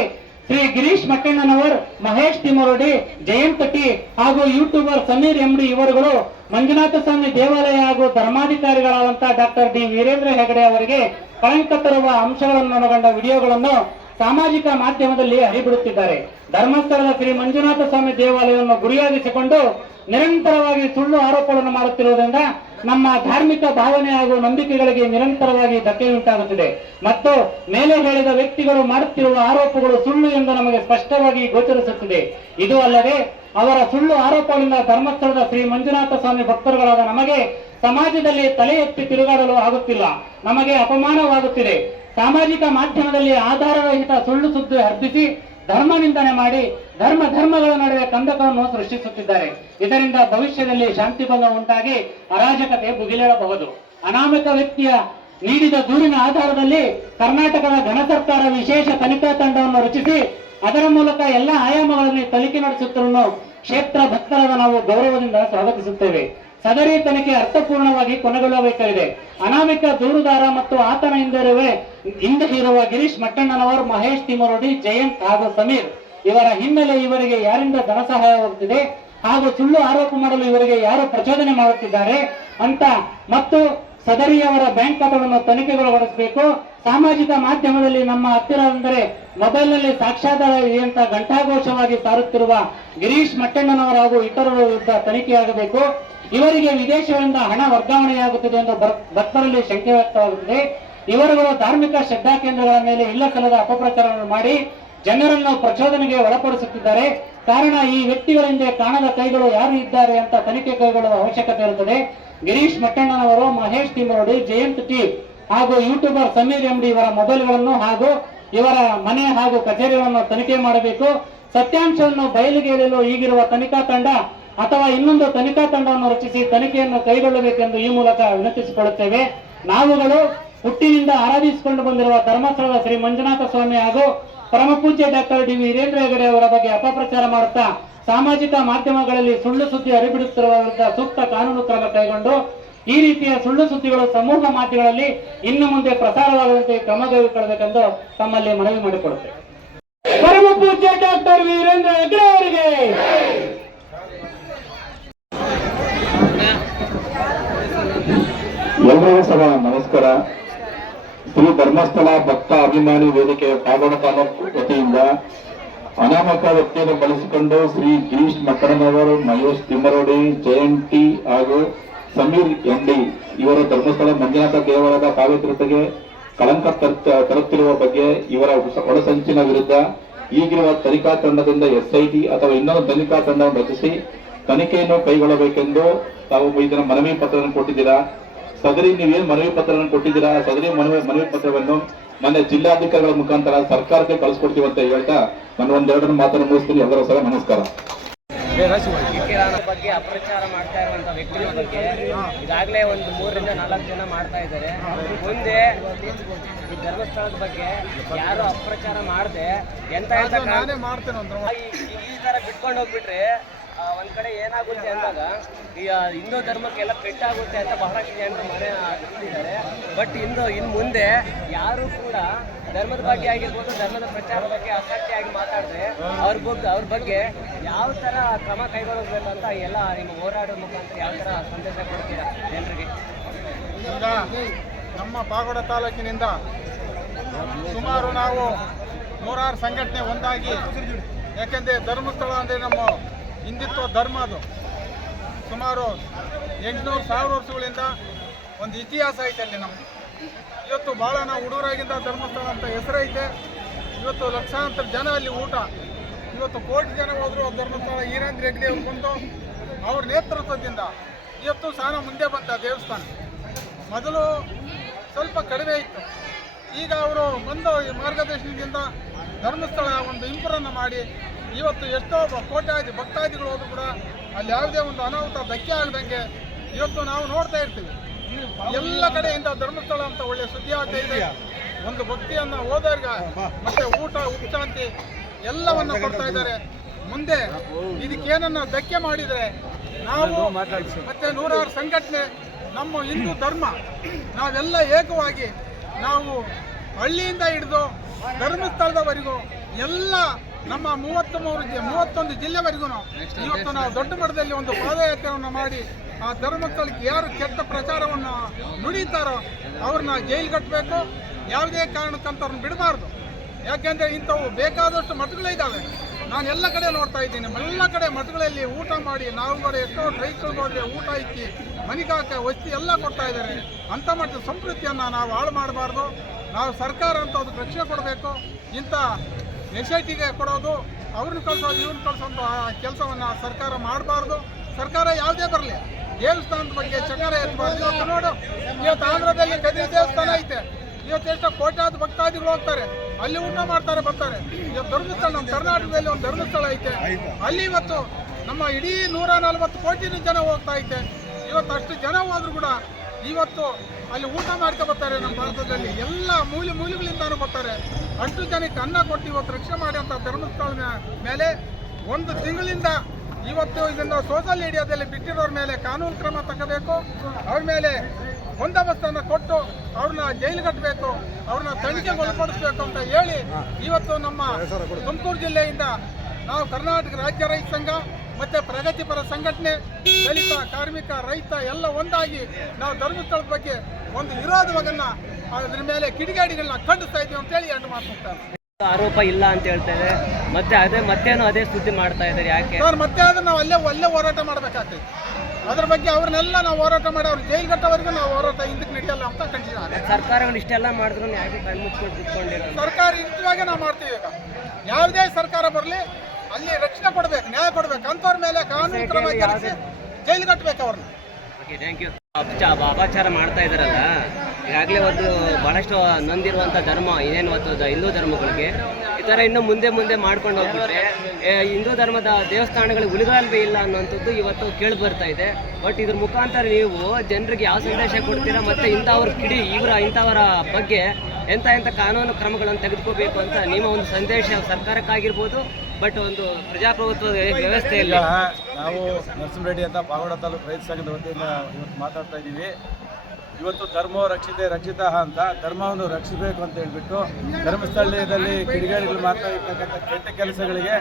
ಶ್ರೀ ಗಿರೀಶ್ ಮಕ್ಕಣ್ಣನವರ್, ಮಹೇಶ್ ತಿಮರೋಡಿ ಜಯಂತ್ ಟಿ ಹಾಗೂ ಯೂಟ್ಯೂಬರ್ ಸಮೀರ್ ಎಂಡಿ ಇವರುಗಳು ಮಂಜುನಾಥ ಸ್ವಾಮಿ ದೇವಾಲಯ ಹಾಗೂ ಧರ್ಮಾಧಿಕಾರಿಗಳಾದಂತಹ ಡಾಕ್ಟರ್ ಡಿ ವೀರೇಂದ್ರ ಹೆಗಡೆ ಅವರಿಗೆ ಕಳಂಕ ತರುವ ಅಂಶಗಳನ್ನು ಒಳಗೊಂಡ ವಿಡಿಯೋಗಳನ್ನು ಸಾಮಾಜಿಕ ಮಾಧ್ಯಮದಲ್ಲಿ ಹರಿಬಿಡುತ್ತಿದ್ದಾರೆ. ಧರ್ಮಸ್ಥಳದ ಶ್ರೀ ಮಂಜುನಾಥ ಸ್ವಾಮಿ ದೇವಾಲಯವನ್ನು ಗುರಿಯಾಗಿಸಿಕೊಂಡು ನಿರಂತರವಾಗಿ ಸುಳ್ಳು ಆರೋಪಗಳನ್ನು ಮಾಡುತ್ತಿರುವುದರಿಂದ ನಮ್ಮ ಧಾರ್ಮಿಕ ಭಾವನೆ ಹಾಗೂ ನಂಬಿಕೆಗಳಿಗೆ ನಿರಂತರವಾಗಿ ಧಕ್ಕೆ ಉಂಟಾಗುತ್ತಿದೆ. ಮತ್ತು ಮೇಲೆ ಹೇಳಿದ ವ್ಯಕ್ತಿಗಳು ಮಾಡುತ್ತಿರುವ ಆರೋಪಗಳು ಸುಳ್ಳು ಎಂದು ನಮಗೆ ಸ್ಪಷ್ಟವಾಗಿ ಗೋಚರಿಸುತ್ತಿದೆ. ಇದು ಅಲ್ಲದೆ ಅವರ ಸುಳ್ಳು ಆರೋಪಗಳಿಂದ ಧರ್ಮಸ್ಥಳದ ಶ್ರೀ ಮಂಜುನಾಥ ಸ್ವಾಮಿ ಭಕ್ತರುಗಳಾದ ನಮಗೆ ಸಮಾಜದಲ್ಲಿ ತಲೆ ಎತ್ತಿ ತಿರುಗಾಡಲು ಆಗುತ್ತಿಲ್ಲ. ನಮಗೆ ಅಪಮಾನವಾಗುತ್ತಿದೆ. ಸಾಮಾಜಿಕ ಮಾಧ್ಯಮದಲ್ಲಿ ಆಧಾರರಹಿತ ಸುಳ್ಳು ಸುದ್ದಿ ಹಬ್ಬಿಸಿ ಧರ್ಮ ನಿಂದನೆ ಮಾಡಿ ಧರ್ಮ ಧರ್ಮಗಳ ನಡುವೆ ಕಂದಕವನ್ನು ಸೃಷ್ಟಿಸುತ್ತಿದ್ದಾರೆ. ಇದರಿಂದ ಭವಿಷ್ಯದಲ್ಲಿ ಶಾಂತಿ ಭಂಗ ಉಂಟಾಗಿ ಅರಾಜಕತೆ ಭುಗಿಲೇಳಬಹುದು. ಅನಾಮಿಕ ವ್ಯಕ್ತಿಯ ನೀಡಿದ ದೂರಿನ ಆಧಾರದಲ್ಲಿ ಕರ್ನಾಟಕದ ಘನ ಸರ್ಕಾರ ವಿಶೇಷ ತನಿಖಾ ತಂಡವನ್ನು ರಚಿಸಿ ಅದರ ಮೂಲಕ ಎಲ್ಲ ಆಯಾಮಗಳಲ್ಲಿ ತನಿಖೆ ನಡೆಸುತ್ತಿರುವ ಕ್ಷೇತ್ರ ಭಕ್ತರಾದ ನಾವು ಗೌರವದಿಂದ ಸ್ವಾಗತಿಸುತ್ತೇವೆ. ಸದರಿ ತನಿಖೆ ಅರ್ಥಪೂರ್ಣವಾಗಿ ಕೊನೆಗೊಳ್ಳಬೇಕಾಗಿದೆ. ಅನಾಮಿಕ ದೂರುದಾರ ಮತ್ತು ಆತನ ಹಿಂದಿರುವೆ, ಹಿಂದೆ ಇರುವ ಗಿರೀಶ್ ಮಟ್ಟಣ್ಣನವರು ಮಹೇಶ್ ತಿಮರೋಡಿ ಜಯಂತ್ ಹಾಗೂ ಸಮೀರ್. ಇವರ ಹಿನ್ನೆಲೆ ಇವರಿಗೆ ಯಾರಿಂದ ಧನ ಸಹಾಯವಾಗುತ್ತಿದೆ ಹಾಗೂ ಸುಳ್ಳು ಆರೋಪ ಮಾಡಲು ಇವರಿಗೆ ಯಾರು ಪ್ರಚೋದನೆ ಮಾಡುತ್ತಿದ್ದಾರೆ ಅಂತ ಮತ್ತು ಸದರಿಯವರ ಬ್ಯಾಂಕ್ ಖಾತೆಗಳನ್ನು ತನಿಖೆಗೊಳಪಡಿಸಬೇಕು. ಸಾಮಾಜಿಕ ಮಾಧ್ಯಮದಲ್ಲಿ ನಮ್ಮ ಹತ್ತಿರ ಅಂದರೆ ಮೊಬೈಲ್ನಲ್ಲಿ ಸಾಕ್ಷ್ಯಾಧಾರ ಇದೆ ಅಂತ ಘಂಟಾಘೋಷವಾಗಿ ಸಾರುತ್ತಿರುವ ಗಿರೀಶ್ ಮಟ್ಟಣ್ಣನವರ ಹಾಗೂ ಇತರರ ವಿರುದ್ಧ ತನಿಖೆಯಾಗಬೇಕು. ಇವರಿಗೆ ವಿದೇಶಗಳಿಂದ ಹಣ ವರ್ಗಾವಣೆಯಾಗುತ್ತಿದೆ ಎಂದು ಭಕ್ತರಲ್ಲಿ ಶಂಕೆ ವ್ಯಕ್ತವಾಗುತ್ತಿದೆ. ಇವರುಗಳು ಧಾರ್ಮಿಕ ಶ್ರದ್ಧಾ ಕೇಂದ್ರಗಳ ಮೇಲೆ ಇಲ್ಲ ಸಲ್ಲದ ಅಪಪ್ರಚಾರವನ್ನು ಮಾಡಿ ಜನರನ್ನು ಪ್ರಚೋದನೆಗೆ ಒಳಪಡಿಸುತ್ತಿದ್ದಾರೆ. ಕಾರಣ ಈ ವ್ಯಕ್ತಿಗಳ ಹಿಂದೆ ಕಾಣದ ಕೈಗಳು ಯಾರು ಇದ್ದಾರೆ ಅಂತ ತನಿಖೆ ಕೈಗೊಳ್ಳುವ ಅವಶ್ಯಕತೆ ಇರುತ್ತದೆ. ಗಿರೀಶ್ ಮಟ್ಟಣ್ಣನವರು ಮಹೇಶ್ ತಿಮ್ಮರೋಡಿ, ಜಯಂತ್ ಟಿ. ಹಾಗೂ ಯೂಟ್ಯೂಬರ್ ಸಮೀರ್ ಎಂಡಿ ಇವರ ಮೊಬೈಲ್ಗಳನ್ನು ಹಾಗೂ ಇವರ ಮನೆ ಹಾಗೂ ಕಚೇರಿಗಳನ್ನು ತನಿಖೆ ಮಾಡಬೇಕು. ಸತ್ಯಾಂಶವನ್ನು ಬಯಲಿಗೆ ಎಳೆಯಲು ಈಗಿರುವ ತನಿಖಾ ತಂಡ ಅಥವಾ ಇನ್ನೊಂದು ತನಿಖಾ ತಂಡವನ್ನು ರಚಿಸಿ ತನಿಖೆಯನ್ನು ಕೈಗೊಳ್ಳಬೇಕೆಂದು ಈ ಮೂಲಕ ವಿನಂತಿಸಿಕೊಳ್ಳುತ್ತೇವೆ. ನಾವುಗಳು ಹುಟ್ಟಿನಿಂದ ಆರಾಧಿಸಿಕೊಂಡು ಬಂದಿರುವ ಧರ್ಮಸ್ಥಳದ ಶ್ರೀ ಮಂಜುನಾಥ ಸ್ವಾಮಿ ಹಾಗೂ ಪರಮ ಪೂಜ್ಯ ಡಾಕ್ಟರ್ ಡಿ ವೀರೇಂದ್ರ ಹೆಗಡೆ ಅವರ ಬಗ್ಗೆ ಅಪಪ್ರಚಾರ ಮಾಡುತ್ತಾ, ಸಾಮಾಜಿಕ ಮಾಧ್ಯಮಗಳಲ್ಲಿ ಸುಳ್ಳು ಸುದ್ದಿ ಹರಿಬಿಡುತ್ತಿರುವ ಸೂಕ್ತ ಕಾನೂನು ಕ್ರಮ ಕೈಗೊಂಡು ಈ ರೀತಿಯ ಸುಳ್ಳು ಸುದ್ದಿಗಳು ಸಮೂಹ ಮಾಧ್ಯಮಗಳಲ್ಲಿ ಇನ್ನು ಮುಂದೆ ಪ್ರಸಾರವಾಗದಂತೆ ಕ್ರಮ ಕೈಗೊಳ್ಳಬೇಕೆಂದು ತಮ್ಮಲ್ಲಿ ಮನವಿ ಮಾಡಿಕೊಡುತ್ತೇವೆ ಪರಮ ಪೂಜ್ಯ ಡಾಕ್ಟರ್ ವೀರೇಂದ್ರ ಹೆಗಡೆ ಅವರಿಗೆ. ಎಲ್ಲರೂ ಸಹ ನಮಸ್ಕಾರ. ಶ್ರೀ ಧರ್ಮಸ್ಥಳ ಭಕ್ತ ಅಭಿಮಾನಿ ವೇದಿಕೆಯ ಪಾಗೋಡ ತಾಲೂಕು ವತಿಯಿಂದ ಅನಾಮಕ ವ್ಯಕ್ತಿಯನ್ನು ಬಳಸಿಕೊಂಡು ಶ್ರೀ ಗಿರೀಶ್ ಮಟ್ಟಣ್ಣನವರು ಮಹೇಶ್ ತಿಮ್ಮರೋಡಿ, ಜಯಂತಿ ಹಾಗೂ ಸಮೀರ್ ಎಂಡಿ ಇವರು ಧರ್ಮಸ್ಥಳ ಮಂಜುನಾಥ ದೇವಾಲಯದ ಕಾವ್ಯತೀರ್ಥಗೆ ಕಳಂಕ ತರ್- ತರುತ್ತಿರುವ ಬಗ್ಗೆ ಇವರ ಒಳಸಂಚಿನ ವಿರುದ್ಧ ಈಗಿರುವ ತನಿಖಾ ತಂಡದಿಂದ ಎಸ್ಐಟಿ ಅಥವಾ ಇನ್ನೊಂದು ತನಿಖಾ ತಂಡವನ್ನು ರಚಿಸಿ ತನಿಖೆಯನ್ನು ಕೈಗೊಳ್ಳಬೇಕೆಂದು ತಾವು ಇದರ ಮನವಿ ಪತ್ರವನ್ನು ಕೊಟ್ಟಿದ್ದೀರಾ? ಸದರಿ, ನೀವೇನು ಮನವಿ ಪತ್ರವನ್ನು ಕೊಟ್ಟಿದ್ದೀರಾ? ಸದರಿ ಮನವಿ ಮನವಿ ಪತ್ರವನ್ನು ನನ್ನ ಜಿಲ್ಲಾಧಿಕಾರಿಗಳ ಮುಖಾಂತರ ಸರ್ಕಾರಕ್ಕೆ ಕಳಿಸ್ಕೊಡ್ತೀವಿ ಅಂತ ಹೇಳ್ತಾ ನಾನು ಒಂದೆರಡನ್ನು ಮಾತನ್ನು ಮುಗಿಸ್ತೀನಿ. ಎಲ್ಲರೂ ಸಹ ನಮಸ್ಕಾರ. ಕಿರಾಣ ಬಗ್ಗೆ ಅಪಪ್ರಚಾರ ಮಾಡ್ತಾ ಇರುವಂತ ವ್ಯಕ್ತಿಗಳ ಬಗ್ಗೆ ಈಗಾಗಲೇ ಒಂದು ಮೂರರಿಂದ ನಾಲ್ಕು ಜನ ಮಾಡ್ತಾ ಇದ್ದಾರೆ. ಮುಂದೆ ಈ ಧರ್ಮಸ್ಥಳದ ಬಗ್ಗೆ ಯಾರು ಅಪಪ್ರಚಾರ ಮಾಡದೆ ಎಂತ ಎಂತ ಈ ತರ ಬಿಟ್ಕೊಂಡು ಹೋಗ್ಬಿಟ್ರೆ ಒಂದ್ ಕಡೆ ಏನಾಗುತ್ತೆ ಅಂದಾಗ ಈ ಹಿಂದೂ ಧರ್ಮಕ್ಕೆಲ್ಲ ಪೆಟ್ಟಾಗುತ್ತೆ ಅಂತ ಬಹಳಷ್ಟು ಜನರು ಮನೆ ಇದ್ದಾರೆ ಬಟ್ ಇಂದು ಇನ್ ಮುಂದೆ ಯಾರು ಕೂಡ ಧರ್ಮದ ಬಗ್ಗೆ ಆಗಿರ್ಬೋದು, ಧರ್ಮದ ಪ್ರಚಾರದ ಬಗ್ಗೆ ಆಸಕ್ತಿಯಾಗಿ ಮಾತಾಡಿದ್ರೆ ಅವ್ರ ಬಗ್ಗೆ ಅವ್ರ ಬಗ್ಗೆ ಯಾವ ತರ ಕ್ರಮ ಕೈಗೊಳ್ಳಬೇಕು ಅಂತ ಎಲ್ಲ ನಿಮ್ಮ ಹೋರಾಡೋ ಮುಖಾಂತರ ಯಾವ ತರ ಸಂದೇಶ ಕೊಡ್ತೀರಾ ಜನರಿಗೆ ನಮ್ಮ ಪಾಗೋಡ ತಾಲೂಕಿನಿಂದ ಸುಮಾರು ನಾವು ನೂರಾರು ಸಂಘಟನೆ ಒಂದಾಗಿ ಯಾಕೆಂದರೆ ಧರ್ಮಸ್ಥಳ ಅಂದರೆ ನಮ್ಮ ಹಿಂದುತ್ವ ಧರ್ಮ ಅದು. ಸುಮಾರು ಎಂಟುನೂರು ಸಾವಿರ ವರ್ಷಗಳಿಂದ ಒಂದು ಇತಿಹಾಸ ಐತೆ ಅಲ್ಲಿ ನಮ್ಮದು ಇವತ್ತು ಭಾಳ ನಾವು ಹುಡುಗರಾಗಿಂದ ಧರ್ಮಸ್ಥಳ ಅಂತ ಹೆಸರೈತೆ ಇವತ್ತು ಲಕ್ಷಾಂತರ ಜನ ಅಲ್ಲಿ ಊಟ. ಇವತ್ತು ಕೋಟಿ ಜನ ಹೋದ್ರು ಧರ್ಮಸ್ಥಳ ಈರೇಂದ್ರ ಹೆಗ್ಡೆ ಅವ್ರು ಬಂದು ಅವ್ರ ನೇತೃತ್ವದಿಂದ ಇವತ್ತು ಸ್ಥಾನ ಮುಂದೆ ಬಂತ ದೇವಸ್ಥಾನ. ಮೊದಲು ಸ್ವಲ್ಪ ಕಡಿಮೆ ಇತ್ತು. ಈಗ ಅವರು ಬಂದು ಮಾರ್ಗದರ್ಶನದಿಂದ ಧರ್ಮಸ್ಥಳ ಒಂದು ಇಂಪ್ರೂವ್ನ ಮಾಡಿ ಇವತ್ತು ಎಷ್ಟೋ ಕೋಟ್ಯಾದಿ ಭಕ್ತಾದಿಗಳು ಹೋದ್ರು ಕೂಡ ಅಲ್ಲಿ ಯಾವುದೇ ಒಂದು ಅನಾಹುತ ಧಕ್ಕೆ ಆಗದಂಗೆ ಇವತ್ತು ನಾವು ನೋಡ್ತಾ ಇರ್ತೀವಿ. ಎಲ್ಲ ಕಡೆಯಿಂದ ಧರ್ಮಸ್ಥಳ ಅಂತ ಒಳ್ಳೆ ಸುದ್ದಿ ಆಗ್ತಾ ಇದೆ ಒಂದು ಭಕ್ತಿಯನ್ನ ಹೋದವ್ರಿಗೆ ಮತ್ತೆ ಊಟ ಉಪಶಾಂತಿ ಎಲ್ಲವನ್ನ ಕೊಡ್ತಾ ಇದ್ದಾರೆ. ಮುಂದೆ ಇದಕ್ಕೇನನ್ನ ಧಕ್ಕೆ ಮಾಡಿದ್ರೆ ನಾವು ಮತ್ತೆ ನೂರಾರು ಸಂಘಟನೆ ನಮ್ಮ ಹಿಂದೂ ಧರ್ಮ ನಾವೆಲ್ಲ ಏಕವಾಗಿ ನಾವು ಹಳ್ಳಿಯಿಂದ ಹಿಡಿದು ಧರ್ಮಸ್ಥಳದವರೆಗೂ ಎಲ್ಲ ನಮ್ಮ ಮೂವತ್ತು ಮೂರು ಮೂವತ್ತೊಂದು ಜಿಲ್ಲೆವರೆಗೂ ಇವತ್ತು ನಾವು ದೊಡ್ಡ ಮಟ್ಟದಲ್ಲಿ ಒಂದು ಪಾದಯಾತ್ರೆಯನ್ನು ಮಾಡಿ ಆ ಧರ್ಮಸ್ಥಳಕ್ಕೆ ಯಾರು ಕೆಟ್ಟ ಪ್ರಚಾರವನ್ನು ನುಡಿತಾರೋ ಅವ್ರನ್ನ ಜೈಲು ಕಟ್ಟಬೇಕು ಯಾವುದೇ ಕಾರಣಕ್ಕಂಥವ್ರನ್ನ ಬಿಡಬಾರ್ದು. ಯಾಕೆಂದ್ರೆ ಇಂಥವು ಬೇಕಾದಷ್ಟು ಮಠಗಳಿದ್ದಾವೆ ನಾನು ಎಲ್ಲ ಕಡೆ ನೋಡ್ತಾ ಇದ್ದೀನಿ. ಎಲ್ಲ ಕಡೆ ಮಠಗಳಲ್ಲಿ ಊಟ ಮಾಡಿ, ನಾವು ಕೂಡ ಎಷ್ಟೋ ರೈತರಿಗೆ ಹೋದ್ರೆ ಊಟ ಇಕ್ಕಿ ಮನಿಗಾಕ ವಸ್ತಿ ಎಲ್ಲ ಕೊಡ್ತಾ ಇದ್ದಾರೆ. ಅಂಥ ಮಟ್ಟದ ಸಂಸ್ಕೃತಿಯನ್ನು ನಾವು ಹಾಳು ಮಾಡಬಾರ್ದು. ನಾವು ಸರ್ಕಾರ ಅಂತ ಅದಕ್ಕೆ ರಕ್ಷಣೆ ಕೊಡಬೇಕು. ಇಂಥ ನೆಸೆಟಿಗೆ ಐ ಟಿಗೆ ಕೊಡೋದು, ಅವ್ರನ್ನ ಕಳ್ಸೋದು, ಇವ್ರನ್ನ ಕಳ್ಸೋದು ಆ ಕೆಲಸವನ್ನು ಸರ್ಕಾರ ಮಾಡಬಾರ್ದು. ಸರ್ಕಾರ ಯಾವುದೇ ಬರಲಿ. ದೇವಸ್ಥಾನದ ಬಗ್ಗೆ ಚಕಾರ ಎತ್ತಬಾರ್ದು ನೋಡು, ಇವತ್ತು ಆಂಧ್ರದಲ್ಲಿ ಗದಿ ದೇವಸ್ಥಾನ ಐತೆ. ಇವತ್ತು ಎಷ್ಟೋ ಕೋಟ್ಯಾದ ಭಕ್ತಾದಿಗಳು ಹೋಗ್ತಾರೆ. ಅಲ್ಲಿ ಊಟ ಮಾಡ್ತಾರೆ, ಬರ್ತಾರೆ. ಇವತ್ತು ಧರ್ಮಸ್ಥಳ, ನಮ್ಮ ಕರ್ನಾಟಕದಲ್ಲಿ ಒಂದು ಧರ್ಮಸ್ಥಳ ಐತೆ. ಅಲ್ಲಿ ಇವತ್ತು ನಮ್ಮ ಇಡೀ ನೂರ ನಲ್ವತ್ತು ಕೋಟಿ ಜನ ಹೋಗ್ತಾ ಐತೆ. ಇವತ್ತು ಅಷ್ಟು ಜನ ಹೋದ್ರು ಕೂಡ ಇವತ್ತು ಅಲ್ಲಿ ಊಟ ಮಾಡ್ಕೊ ಬರ್ತಾರೆ ನಮ್ಮ ಭಾರತದಲ್ಲಿ. ಎಲ್ಲ ಮೂಲೆ ಮೂಲೆಗಳಿಂದಾನು ಬರ್ತಾರೆ. ಅಷ್ಟು ಜನಕ್ಕೆ ಅನ್ನ ಕೊಟ್ಟು ಇವತ್ತು ರಕ್ಷೆ ಮಾಡಿ ಅಂತ ಧರ್ಮಸ್ಥಳದ ಮೇಲೆ ಒಂದು ತಿಂಗಳಿಂದ ಇವತ್ತು ಇದನ್ನು ಸೋಷಲ್ ಮೀಡಿಯಾದಲ್ಲಿ ಬಿಟ್ಟಿರೋರ ಮೇಲೆ ಕಾನೂನು ಕ್ರಮ ತಗೋಬೇಕು. ಅವ್ರ ಮೇಲೆ ಬಂದೋಬಸ್ತನ್ನು ಕೊಟ್ಟು ಅವ್ರನ್ನ ಜೈಲು ಕಟ್ಟಬೇಕು ಅವ್ರನ್ನ ತನಿಖೆಗೆ ಒಳಪಡಿಸ್ಬೇಕು ಅಂತ ಹೇಳಿ ಇವತ್ತು ನಮ್ಮ ತುಮಕೂರು ಜಿಲ್ಲೆಯಿಂದ ನಾವು ಕರ್ನಾಟಕ ರಾಜ್ಯ ರೈತ ಸಂಘ ಮತ್ತೆ ಪ್ರಗತಿಪರ ಸಂಘಟನೆ, ದಲಿತ, ಕಾರ್ಮಿಕ, ರೈತ ಎಲ್ಲ ಒಂದಾಗಿ ನಾವು ಧರ್ಮಸ್ಥಳದ ಬಗ್ಗೆ ಒಂದು ವಿರೋಧವನ್ನ ಅದ್ರ ಮೇಲೆ ಕಿಡಿಗೇಡಿಗಳನ್ನ ಖಂಡಿಸ್ತಾ ಇದ್ದೀವಿ ಅಂತೇಳಿ ಎರಡು ಮಾತು ಆರೋಪ ಇಲ್ಲ ಅಂತ ಹೇಳ್ತಾರೆ ಮತ್ತೆ ಅದೇ ಮತ್ತೇನು ಅದೇ ಸುದ್ದಿ ಮಾಡ್ತಾ ಇದ್ದಾರೆ ಯಾಕೆ? ಮತ್ತೆ ಅದನ್ನ ನಾವು ಅಲ್ಲೇ ಅಲ್ಲೇ ಹೋರಾಟ ಮಾಡ್ಬೇಕಾಗ್ತದೆ. ಅದ್ರ ಬಗ್ಗೆ ಅವ್ರನ್ನೆಲ್ಲ ನಾವು ಹೋರಾಟ ಮಾಡಿ ಅವ್ರು ಜೈಲ್ ಕಟ್ಟೋವರೆಗೂ ನಾವು ಹೋರಾಟ ಹಿಂದಕ್ಕೆ ನಡೆಯಲ್ಲ ಅಂತ ಕಂಡಿದ್ದಾರೆ ಸರ್ಕಾರಗಳು ಇಷ್ಟೆಲ್ಲ ಮಾಡಿದ್ರು ಯಾಕೆ ಕಣ್ಮುಚ್ಕೊಂಡು ಕುತ್ಕೊಂಡಿರೋ ಸರ್ಕಾರ ಇದ್ದಾಗ ನಾವು ಮಾಡ್ತೀವಿ ಈಗ. ಯಾವುದೇ ಸರ್ಕಾರ ಬರಲಿ ಅಲ್ಲಿ ರಕ್ಷಣೆ ಕೊಡ್ಬೇಕು ನ್ಯಾಯ ಕೊಡ್ಬೇಕು. ಅಂತವ್ರ ಮೇಲೆ ಕಾನೂನು ಕ್ರಮ ಜೈಲು ಕಟ್ಟಬೇಕು ಅವ್ರನ್ನ ಓಕೆ ಥ್ಯಾಂಕ್ ಯು ಅಪಚಾರ ಮಾಡ್ತಾ ಇದ್ದಾರಲ್ಲ, ಈಗಾಗಲೇ ಒಂದು ಬಹಳಷ್ಟು ನೊಂದಿರುವಂಥ ಧರ್ಮ ಏನೇನು ಇವತ್ತು ಹಿಂದೂ ಧರ್ಮಗಳಿಗೆ, ಈ ಥರ ಇನ್ನು ಮುಂದೆ ಮುಂದೆ ಮಾಡ್ಕೊಂಡು ಹೋಗ್ಬಿಟ್ರೆ ಹಿಂದೂ ಧರ್ಮದ ದೇವಸ್ಥಾನಗಳಿಗೆ ಉಳಿಗಾಲ್ವೇ ಇಲ್ಲ ಅನ್ನುವಂಥದ್ದು ಇವತ್ತು ಕೇಳಿ ಬರ್ತಾ ಇದೆ. ಬಟ್ ಇದ್ರ ಮುಖಾಂತರ ನೀವು ಜನರಿಗೆ ಯಾವ ಸಂದೇಶ ಕೊಡ್ತೀರಾ ಮತ್ತೆ ಇಂಥವ್ರ ಕಿಡಿ, ಇವರ, ಇಂಥವರ ಬಗ್ಗೆ ಎಂಥ ಎಂಥ ಕಾನೂನು ಕ್ರಮಗಳನ್ನು ತೆಗೆದುಕೋಬೇಕು ಅಂತ ನಿಮ್ಮ ಒಂದು ಸಂದೇಶ ಸರ್ಕಾರಕ್ಕಾಗಿರ್ಬೋದು, ಬಟ್ ಒಂದು ಪ್ರಜಾಪ್ರಭುತ್ವ ವ್ಯವಸ್ಥೆಯಲ್ಲಿ. ಈಗ ನಾವು ನರಸಿಂಹರೆಡ್ಡಿ ಅಂತ ಪಾಗೋಡ ತಾಲೂಕು ರೈತ ಸಂಘದ ವತಿಯಿಂದ ಇವತ್ತು ಮಾತಾಡ್ತಾ ಇದ್ದೀವಿ. ಇವತ್ತು ಧರ್ಮ ರಕ್ಷಿತೆ ರಕ್ಷಿತ ಅಂತ ಧರ್ಮವನ್ನು ರಕ್ಷಿಸಬೇಕು ಅಂತ ಹೇಳ್ಬಿಟ್ಟು ಧರ್ಮಸ್ಥಳದಲ್ಲಿ ಕಿಡಿಗೇಡಿಗಳು ಮಾಡ್ತಾ ಇರ್ತಕ್ಕಂಥ ಕೆಟ್ಟ ಕೆಲಸಗಳಿಗೆ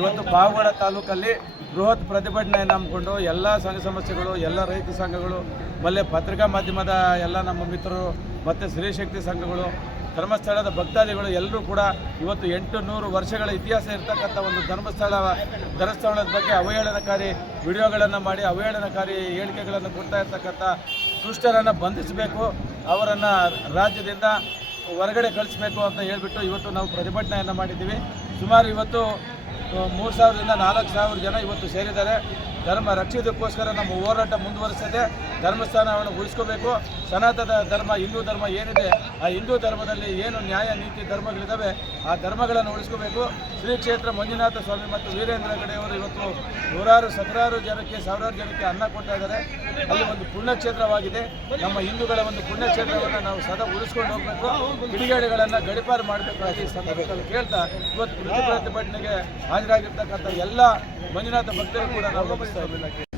ಇವತ್ತು ಪಾವಗಡ ತಾಲೂಕಲ್ಲಿ ಬೃಹತ್ ಪ್ರತಿಭಟನೆಯನ್ನು ಹಮ್ಮಿಕೊಂಡು ಎಲ್ಲ ಸಂಘ ಸಂಸ್ಥೆಗಳು ಎಲ್ಲ ರೈತ ಸಂಘಗಳು, ಮಲ್ಲೆ ಪತ್ರಿಕಾ ಮಾಧ್ಯಮದ ಎಲ್ಲ ನಮ್ಮ ಮಿತ್ರರು, ಮತ್ತು ಸ್ತ್ರೀಶಕ್ತಿ ಸಂಘಗಳು ಧರ್ಮಸ್ಥಳದ ಭಕ್ತಾದಿಗಳು ಎಲ್ಲರೂ ಕೂಡ ಇವತ್ತು ಎಂಟು ನೂರು ವರ್ಷಗಳ ಇತಿಹಾಸ ಇರತಕ್ಕಂಥ ಒಂದು ಧರ್ಮಸ್ಥಳ, ಧರ್ಮಸ್ಥಳದ ಬಗ್ಗೆ ಅವಹೇಳನಕಾರಿ ವಿಡಿಯೋಗಳನ್ನು ಮಾಡಿ, ಅವಹೇಳನಕಾರಿ ಹೇಳಿಕೆಗಳನ್ನು ಕೊಡ್ತಾ ಇರ್ತಕ್ಕಂಥ ದುಷ್ಟರನ್ನು ಬಂಧಿಸಬೇಕು, ಅವರನ್ನು ರಾಜ್ಯದಿಂದ ಹೊರಗಡೆ ಕಳಿಸ್ಬೇಕು ಅಂತ ಹೇಳಿಬಿಟ್ಟು ಇವತ್ತು ನಾವು ಪ್ರತಿಭಟನೆಯನ್ನು ಮಾಡಿದ್ದೀವಿ. ಸುಮಾರು ಇವತ್ತು ಮೂರು ಸಾವಿರದಿಂದ ನಾಲ್ಕು ಸಾವಿರ ಜನ ಇವತ್ತು ಸೇರಿದ್ದಾರೆ. ಧರ್ಮ ರಕ್ಷಿತಕ್ಕೋಸ್ಕರ ನಮ್ಮ ಹೋರಾಟ ಮುಂದುವರಿಸಿದೆ. ಧರ್ಮಸ್ಥಾನವನ್ನು ಉಳಿಸ್ಕೋಬೇಕು. ಸನಾತನ ಧರ್ಮ, ಹಿಂದೂ ಧರ್ಮ ಏನಿದೆ, ಆ ಹಿಂದೂ ಧರ್ಮದಲ್ಲಿ ಏನು ನ್ಯಾಯ, ನೀತಿ ಧರ್ಮಗಳಿದ್ದಾವೆ ಆ ಧರ್ಮಗಳನ್ನು ಉಳಿಸ್ಕೋಬೇಕು. ಶ್ರೀ ಕ್ಷೇತ್ರ ಮಂಜುನಾಥ ಸ್ವಾಮಿ ಮತ್ತು ವೀರೇಂದ್ರ ಗಡೆಯವರು ಇವತ್ತು ನೂರಾರು, ಸಾವಿರಾರು ಜನಕ್ಕೆ ಸಾವಿರಾರು ಜನಕ್ಕೆ ಅನ್ನ ಕೊಡ್ತಾ ಇದ್ದಾರೆ. ಅಲ್ಲಿ ಒಂದು ಪುಣ್ಯಕ್ಷೇತ್ರವಾಗಿದೆ. ನಮ್ಮ ಹಿಂದೂಗಳ ಒಂದು ಪುಣ್ಯಕ್ಷೇತ್ರವನ್ನು ನಾವು ಸದಾ ಉಳಿಸ್ಕೊಂಡು ಹೋಗಬೇಕು. ಕಿಡಿಗೇಡಿಗಳನ್ನು ಗಡಿಪಾರು ಮಾಡಬೇಕು ಈ ಸಂದರ್ಭದಲ್ಲಿ ಕೇಳ್ತಾ, ಇವತ್ತು ಪ್ರತಿ ಪ್ರತಿಭಟನೆಗೆ ಹಾಜರಾಗಿರ್ತಕ್ಕಂಥ ಎಲ್ಲ ಮಂಜುನಾಥ ಭಕ್ತರು ಕೂಡ ನಾವು ಗಮನಿಸ್ತಾ ಇದ್ದೀವಿ.